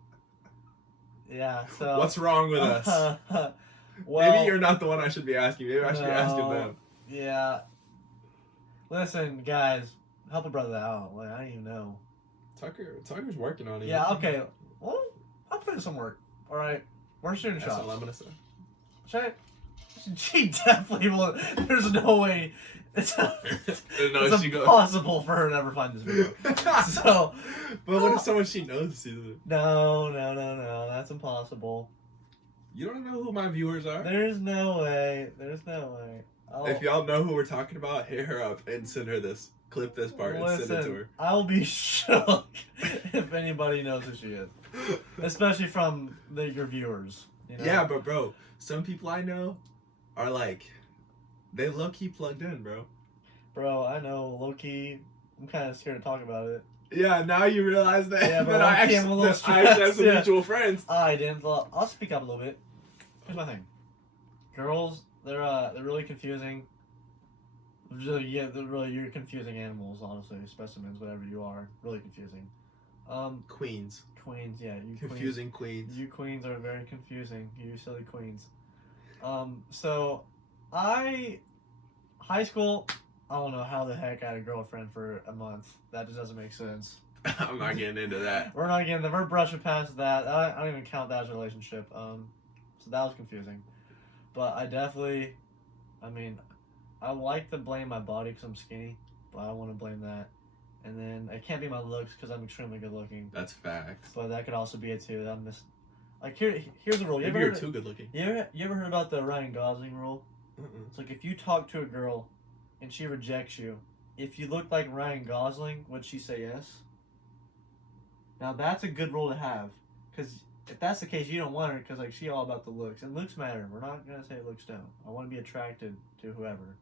Yeah. So. What's wrong with us? Well, maybe you're not the one I should be asking. Maybe I should be asking them. Yeah. Listen, guys, help a brother out. I don't even know. Tucker's working on it. Yeah. Okay. Well, I'll put in some work. All right. We're shooting shots. That's all I'm gonna say. She definitely will. There's no way. It's impossible for her to ever find this video. So, but what if someone she knows sees it? No. That's impossible. You don't know who my viewers are? There's no way. If y'all know who we're talking about, hit her up and send her this. Clip this part and send it to her. I'll be shook if anybody knows who she is. Especially from your viewers. You know? Yeah, but bro, some people I know are they low-key plugged in, bro. Bro, I know, low-key, I'm kind of scared to talk about it. Yeah, now you realize that, yeah, but I actually have some mutual friends. I didn't. I'll speak up a little bit. Here's my thing. Girls, they're really confusing. You're confusing animals, honestly. Specimens, whatever you are. Really confusing. Queens, yeah. Confusing queens. You queens are very confusing. You silly queens. So, high school, I don't know how the heck I had a girlfriend for a month. That just doesn't make sense. I'm not getting into that. We're brushing past that. I don't even count that as a relationship. So that was confusing. But I like to blame my body because I'm skinny. but I don't want to blame that. And then it can't be my looks because I'm extremely good looking. That's facts. But that could also be it too. I'm just like here's the rule. Maybe you're too good looking. You ever heard about the Ryan Gosling rule? It's like if you talk to a girl and she rejects you, if you look like Ryan Gosling, would she say yes? Now that's a good rule to have, because if that's the case, you don't want her because like she all about the looks, and looks matter. We're not gonna say looks don't. I want to be attracted to whoever,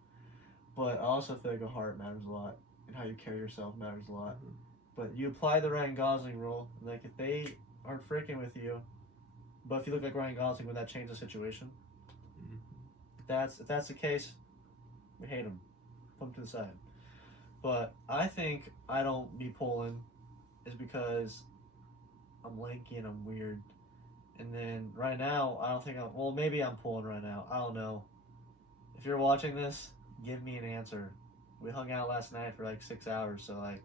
but I also feel like a heart matters a lot, and how you carry yourself matters a lot. But you apply the Ryan Gosling rule, like if they aren't freaking with you, but if you look like Ryan Gosling, would that change the situation? If that's the case, we hate him. Put him to the side. But I think I don't be pulling is because I'm lanky and I'm weird. And then right now, I don't think well, maybe I'm pulling right now. I don't know. If you're watching this, give me an answer. We hung out last night for like 6 hours, so like,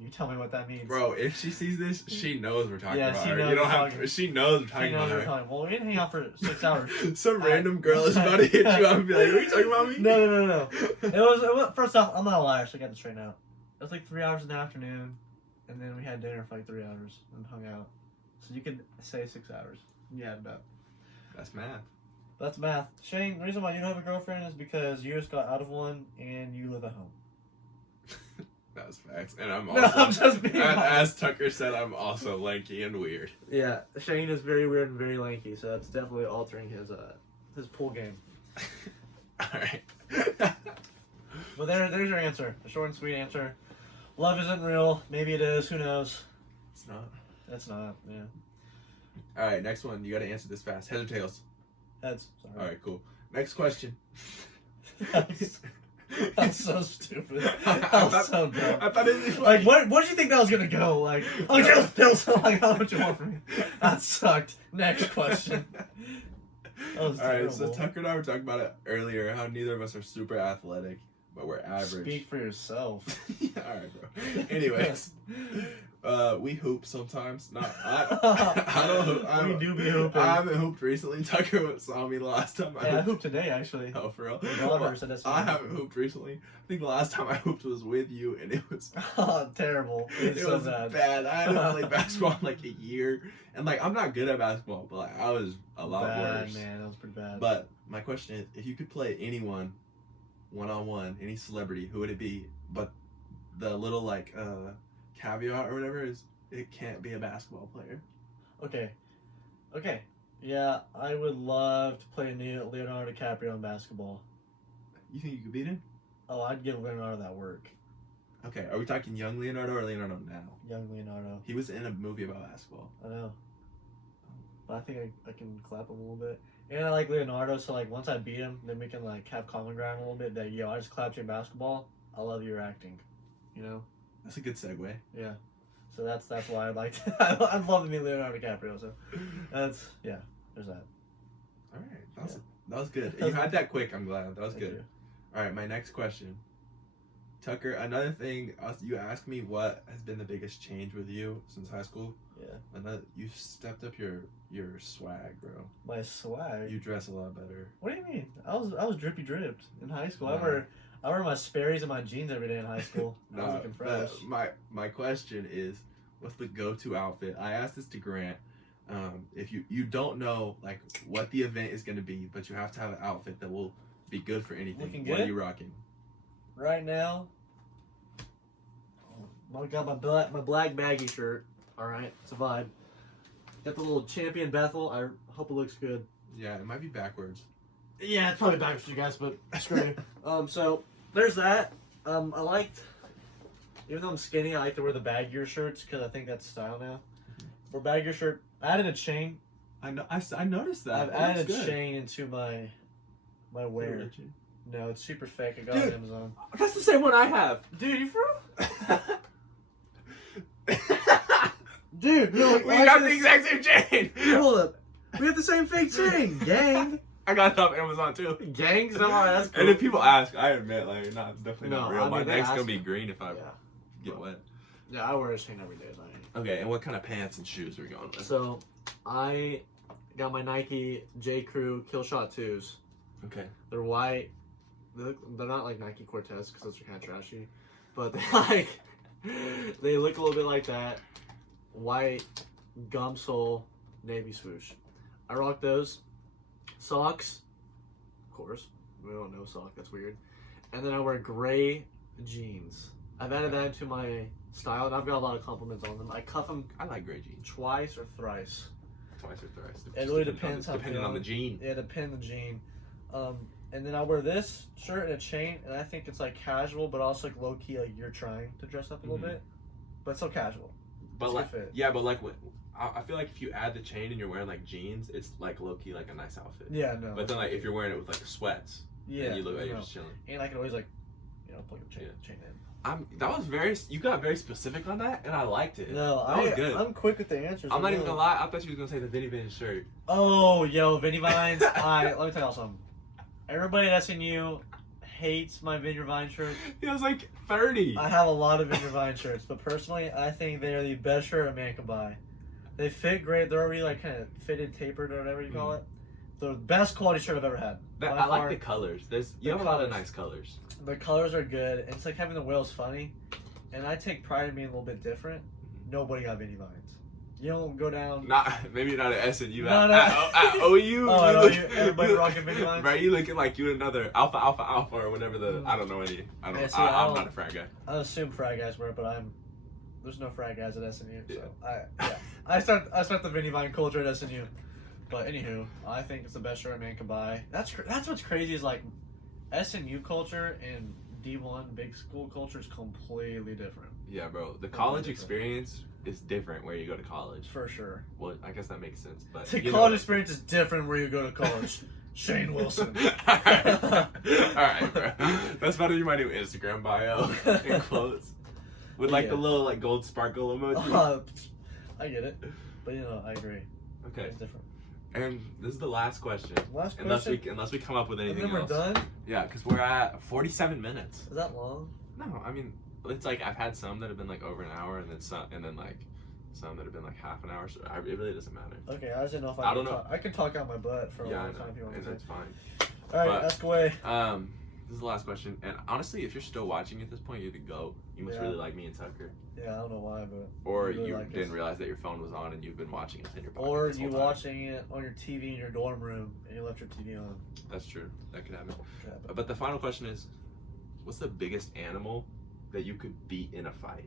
you tell me what that means. Bro, if she sees this, she knows we're talking about her. Knows you don't have. She knows we're talking about her. Well, we didn't hang out for 6 hours. Some random girl is about to hit you up and be like, "Are you talking about me?" No. It was first off, I'm not a liar, so I got this straight out. It was like 3 hours in the afternoon, and then we had dinner for like 3 hours and hung out. So you could say 6 hours. Yeah, about. That's math. That's math. Shane, the reason why you don't have a girlfriend is because you just got out of one and you live at home. That was facts. And I'm also, I'm just being as Tucker said, I'm also lanky and weird. Yeah, Shane is very weird and very lanky, so that's definitely altering his pool game. Alright. Well, there's your answer. A short and sweet answer. Love isn't real. Maybe it is. Who knows? It's not. It's not, yeah. Alright, next one. You gotta answer this fast. Heads or tails? Heads. Sorry. Alright, cool. Next question. That's so stupid. That was so dumb. I thought it'd be funny. Like, what did you think that was gonna go? Like, oh, tails. Like, how much you want from me? That sucked. Next question. Alright, so Tucker and I were talking about it earlier, how neither of us are super athletic, but we're average. Speak for yourself. Yeah, alright, bro. Anyways, we hoop sometimes. I don't hoop. We do be hooping. I haven't hooped recently. Tucker saw me the last time I hooped today, actually. Oh, for real? Rodgers I haven't hooped recently. I think the last time I hooped was with you, and it was terrible. It was so bad. I hadn't played basketball in like a year, and like I'm not good at basketball, but like I was a lot worse. Man, that was pretty bad. But my question is, if you could play anyone, one-on-one, any celebrity, who would it be? But the little like caveat or whatever is it can't be a basketball player. Okay. Yeah, I would love to play Leonardo DiCaprio in basketball. You think you could beat him? Oh, I'd give Leonardo that work. Okay, are we talking young Leonardo or Leonardo now? Young Leonardo. He was in a movie about basketball. I know. But I think I can clap him a little bit. And I like Leonardo, so like once I beat him, then we can like have common ground a little bit. That I just clapped you in basketball. I love your acting. You know. That's a good segue. Yeah. So that's why I'd like to. I'd love to meet Leonardo DiCaprio. So there's that. All right, that was good. You had that quick. I'm glad. That was Thank good. you. All right, my next question, Tucker. Another thing, you asked me what has been the biggest change with you since high school. Yeah. You've stepped up your swag, bro. My swag. You dress a lot better. What do you mean? I was drippy dripped in high school. No. I wear my Sperry's and my jeans every day in high school. I was looking fresh. My question is, what's the go-to outfit? I asked this to Grant. If you don't know like what the event is going to be, but you have to have an outfit that will be good for anything. Looking What good? are you rocking? Right now, I got my black baggy shirt. All right, it's a vibe. Got the little Champion Bethel. I hope it looks good. Yeah, it might be backwards. Yeah, it's probably backwards for you guys, but screw you. So there's that. I liked, even though I'm skinny, I like to wear the baggier shirts because I think that's style now. For baggier shirt, I added a chain. I noticed that. I've added a chain into my wear. No, it's super fake. I got it on Amazon. That's the same one I have. Dude, you for real? Dude, no, we got the exact same chain. Hold up. We have the same fake chain, gang. I got it off Amazon too. Gang, so that's cool. And if people ask, I admit, like, it's definitely not real. I mean, my neck's gonna be green if I get wet. Yeah, I wear a chain every day. Okay, and what kind of pants and shoes are we going with? So, I got my Nike J. Crew Killshot 2s. Okay. They're white. They're not like Nike Cortez because those are kind of trashy. but they look a little bit like that. White gum sole, navy swoosh. I rock those. Socks, of course. We don't know sock. That's weird. And then I wear gray jeans. I've added that into my style, and I've got a lot of compliments on them. I cuff them. I like gray jeans. Twice or thrice. Twice or thrice. It really depends depending on the jean. Yeah, depends on the jean. And then I wear this shirt and a chain, and I think it's like casual, but also like low key, like you're trying to dress up a little bit, but still casual. But it's like, fit. yeah, but like, I feel like if you add the chain and you're wearing like jeans, it's like low key like a nice outfit. Yeah, no. But then like if you're wearing it with like sweats, then you look like you're just chilling. And I can always like, plug a chain in. That was you got very specific on that, and I liked it. No, that was good. I'm quick with the answers. I'm not even gonna lie. I thought you was gonna say the Vinny Vines shirt. Oh, yo, Vinny Vines. Let me tell you something. Everybody at SNU hates my Vineyard Vine shirt. He was like 30. I have a lot of Vineyard Vine shirts, but personally, I think they are the best shirt a man can buy. They fit great. They're already like kind of fitted, tapered, or whatever you call it. The best quality shirt I've ever had. I like the colors. You have a lot of nice colors. The colors are good. And it's like having the whales funny. And I take pride in being a little bit different. Nobody got Vinny Vines. You don't go down. Maybe not at SNU. No. At OU. Oh, at OU. Everybody rocking Vinny Vines. Right, you looking like you another alpha or whatever I don't know any. I'm not a frat guy. I assume frat guys wear it, but there's no frat guys at SNU. So I start the Vinny Vine culture at SNU. But anywho, I think it's the best shirt a man can buy. That's what's crazy is like SNU culture and D1 big school culture is completely different. Yeah, bro. The college experience is different where you go to college. For sure. Well, I guess that makes sense. But the college experience is different where you go to college. Shane Wilson. Alright, bro. That's about to be my new Instagram bio in quotes. With like the little like gold sparkle emoji. I get it. But I agree. Okay. It's different. And this is the last question. Last question? Unless we come up with anything else. And then we're done? Yeah, because we're at 47 minutes. Is that long? No, I mean, it's like I've had some that have been like over an hour, and then some that have been like half an hour. So it really doesn't matter. Okay, I just didn't know if I don't know. I can talk out my butt for a long time if you want and to. That's fine. All right, ask away. This is the last question, and honestly, if you're still watching at this point, you're the GOAT. You must really like me and Tucker. Yeah, I don't know why, but. Or you didn't realize that your phone was on and you've been watching us in your pocket. Or you watching it on your TV in your dorm room and you left your TV on. That's true. That could happen. But the final question is, what's the biggest animal that you could beat in a fight?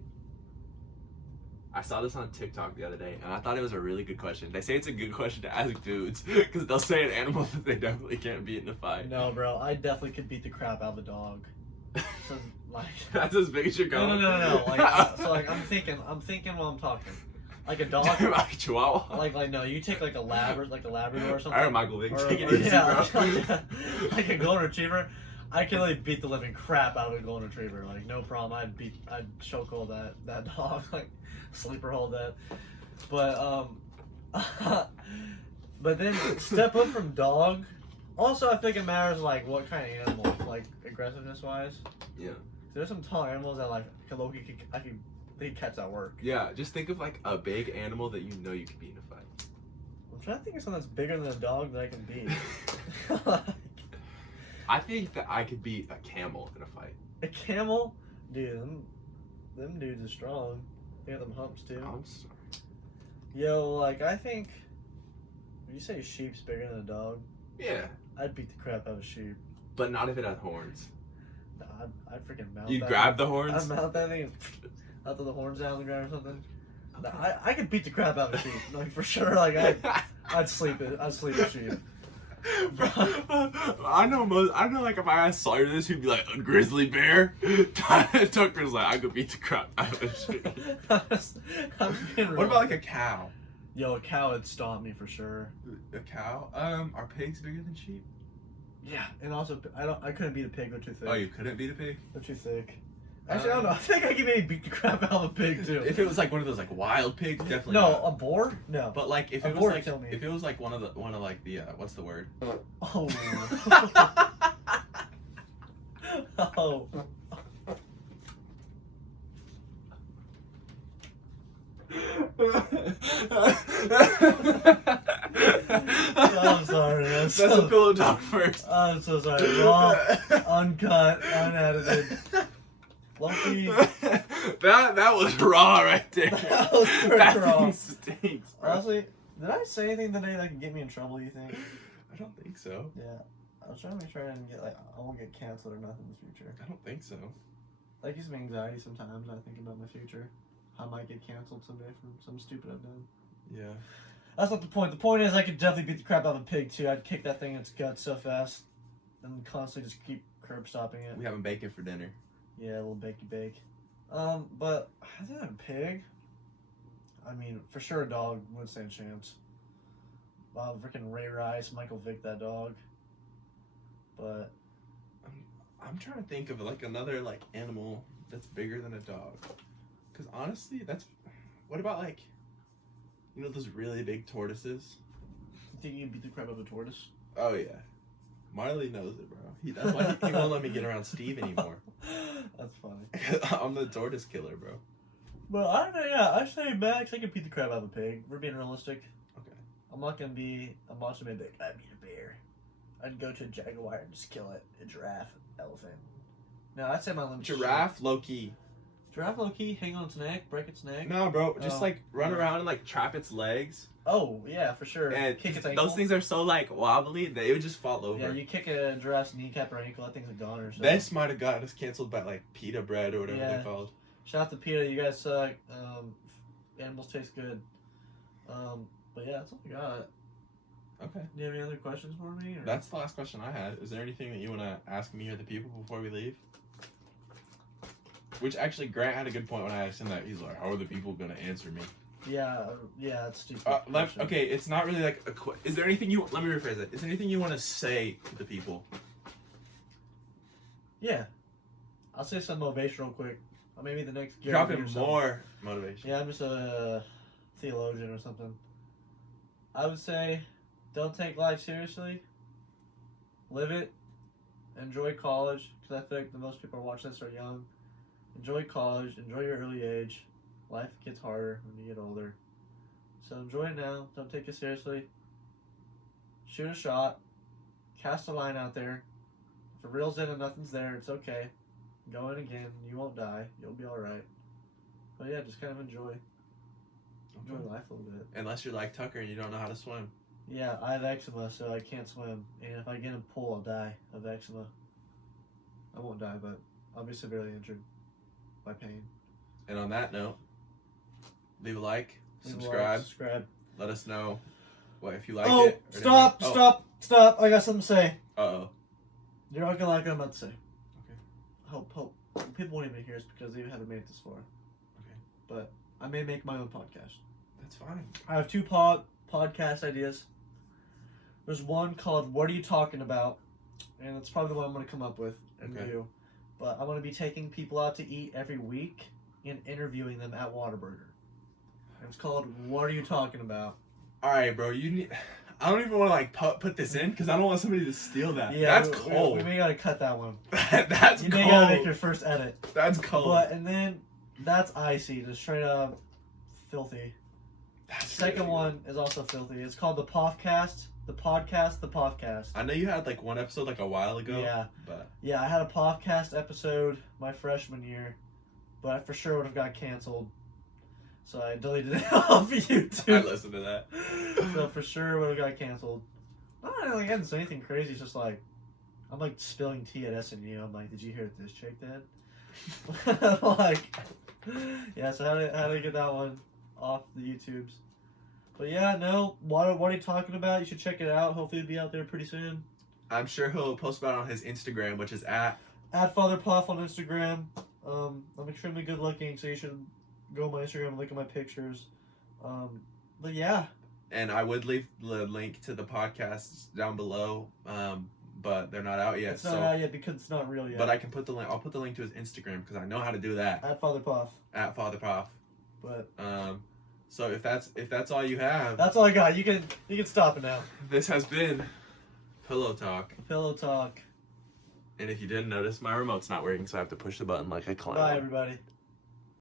I saw this on TikTok the other day, and I thought it was a really good question. They say it's a good question to ask dudes, because they'll say an animal that they definitely can't beat in a fight. No, bro, I definitely could beat the crap out of a dog. So, like, that's as big as you're going. No. I'm thinking while I'm talking. Like a dog. Like a chihuahua. Like no, you take like a Labrador or something. All right, Michael Vick, take it easy, bro. Like a golden retriever. I can really beat the living crap out of a golden retriever. Like no problem. I'd chokehold that dog. Like sleeper hold that. But but then step up from dog. Also, I think it matters like what kind of animal, like aggressiveness wise. Yeah. There's some tall animals that like I can catch that work. Yeah, just think of like a big animal that you know you can beat in a fight. I'm trying to think of something that's bigger than a dog that I can beat. I think that I could beat a camel in a fight. A camel? Dude, them dudes are strong. They got them humps too. I'm sorry. Yo, like I think, would you say a sheep's bigger than a dog? Yeah. I'd beat the crap out of a sheep. But not if it had horns. Nah, I'd freaking mount You'd that. grab the horns? I'd mount that thing and I'd throw the horns down on the ground or something. Okay. Nah, I could beat the crap out of a sheep. Like for sure. Like I'd sleep it. I'd sleep a sheep. Bro, I know like if I asked Sawyer this, he'd be like, a grizzly bear? Tucker's like, I could beat the crap out of a sheep. What about like a cow? Yo, a cow would stomp me for sure. A cow? Are pigs bigger than sheep? Yeah, and also I couldn't beat a pig. They're too thick. Oh, you couldn't beat a pig? They're too thick. Actually, I don't know. I think I could maybe beat the crap out of a pig too. If it was like one of those like wild pigs, definitely. No, not. a boar? No. But like if it was like one of like the what's the word? Oh. Oh. I'm sorry. That's a pillow talk first. I'm so sorry. Raw, uncut, unedited. Loki. that was raw right there. That was pretty That raw. thing stinks, bro. Honestly, did I say anything today that could get me in trouble, you think? I don't think so. Yeah. I was trying to make sure I didn't get, like, I won't get canceled or nothing in the future. I don't think so. That gives me anxiety sometimes. I think about my future. I might get canceled someday for something stupid I've done. Yeah. That's not the point. The point is I could definitely beat the crap out of a pig, too. I'd kick that thing in its gut so fast and constantly just keep curb stopping it. We having bacon for dinner. Yeah, a little bakey bake. But other than a pig, I mean, for sure a dog would stand a chance. Freaking Ray Rice, Michael Vick, that dog. But I'm trying to think of like another like animal that's bigger than a dog. Cause honestly, what about like, you know, those really big tortoises? you think you can beat the crap out of a tortoise? Oh yeah, Marley knows it, bro. That's why he won't let me get around Steve anymore. That's funny. I'm the tortoise killer, bro. Well, I don't know. Yeah, I say Max. I could beat the crap out of a pig. We're being realistic. Okay. I'm not gonna be a monster man. I'd beat a bear. I'd go to a jaguar and just kill it. A giraffe, elephant. No, I'd say my limit. Giraffe, low key. Giraffe, low key. Hang on its neck, break its neck. No, bro. Just Oh. like run around and like trap its legs. Oh yeah, for sure. And Kick its ankle. those things are so like wobbly, they would just fall over. Yeah, you kick a giraffe's kneecap or ankle, that thing's a goner. So. This might have gotten us canceled by like pita bread or whatever Yeah. they're called. Shout out to PETA, you guys suck. Animals taste good. But yeah, that's all I got. Okay. Do you have any other questions for me? Or? That's the last question I had. Is there anything that you want to ask me or the people before we leave? Which actually, Grant had a good point when I asked him that. He's like, "How are the people going to answer me?" Yeah, that's stupid. Okay, it's not really like a. Is there anything you? Let me rephrase it. Is there anything you want to say to the people? Yeah, I'll say some motivation real quick. Or maybe the next. Gary Drop Vee in or something. more motivation. Yeah, I'm just a theologian or something. I would say, don't take life seriously. Live it. Enjoy college, because I feel like the most people are watching this are young. Enjoy college. Enjoy your early age. Life gets harder when you get older. So enjoy it now. Don't take it seriously. Shoot a shot. Cast a line out there. If it reels in and nothing's there, it's okay. Go in again. You won't die. You'll be alright. But yeah, just kind of enjoy. Enjoy life a little bit. Unless you're like Tucker and you don't know how to swim. Yeah, I have eczema, so I can't swim. And if I get in a pool, I'll die of eczema. I won't die, but I'll be severely injured by pain. And on that note, leave a like, Leave a subscribe. like, subscribe. Let us know what if you like Oh, it. or stop, didn't like- stop. I got something to say. Uh-oh. You're not gonna like what I'm about to say. Okay. Hope. People won't even hear us because they haven't made it this far. Okay. But I may make my own podcast. That's fine. I have two podcast ideas. There's one called What Are You Talking About? And it's probably the one I'm going to come up with and Okay. do. But I'm going to be taking people out to eat every week and interviewing them at Whataburger. And it's called What Are You Talking About? All right, bro. You need. I don't even want to like put this in because I don't want somebody to steal that. Yeah, That's cold. We may got to cut that one. That's You cold. may got to make your first edit. That's cold. But, and then that's icy, just straight up filthy. That's Second really one is also filthy. It's called the Poffcast. The podcast. I know you had like one episode like a while ago. Yeah. But Yeah, I had a Poffcast episode my freshman year, but I for sure would have got canceled. So I deleted it off YouTube. I listened to that. So for sure would have got canceled. I didn't like, say anything crazy. It's just like, I'm like spilling tea at SMU. I'm like, did you hear what this chick did? Like, yeah, so how to get that one off the YouTubes. But yeah, no, what are you talking about? You should check it out. Hopefully it'll be out there pretty soon. I'm sure he'll post about it on his Instagram, which is at Father Poff on Instagram. I'm extremely good looking, so you should go on my Instagram and look at my pictures. But yeah. And I would leave the link to the podcasts down below, but they're not out yet. It's not out yet because it's not real yet. But I can put the link. I'll put the link to his Instagram because I know how to do that. At Father Poff. At Father Poff. But so if that's all you have, that's all I got. You can stop it now. This has been Pillow Talk. Pillow Talk. And if you didn't notice, my remote's not working, so I have to push the button like a clown. Bye, everybody.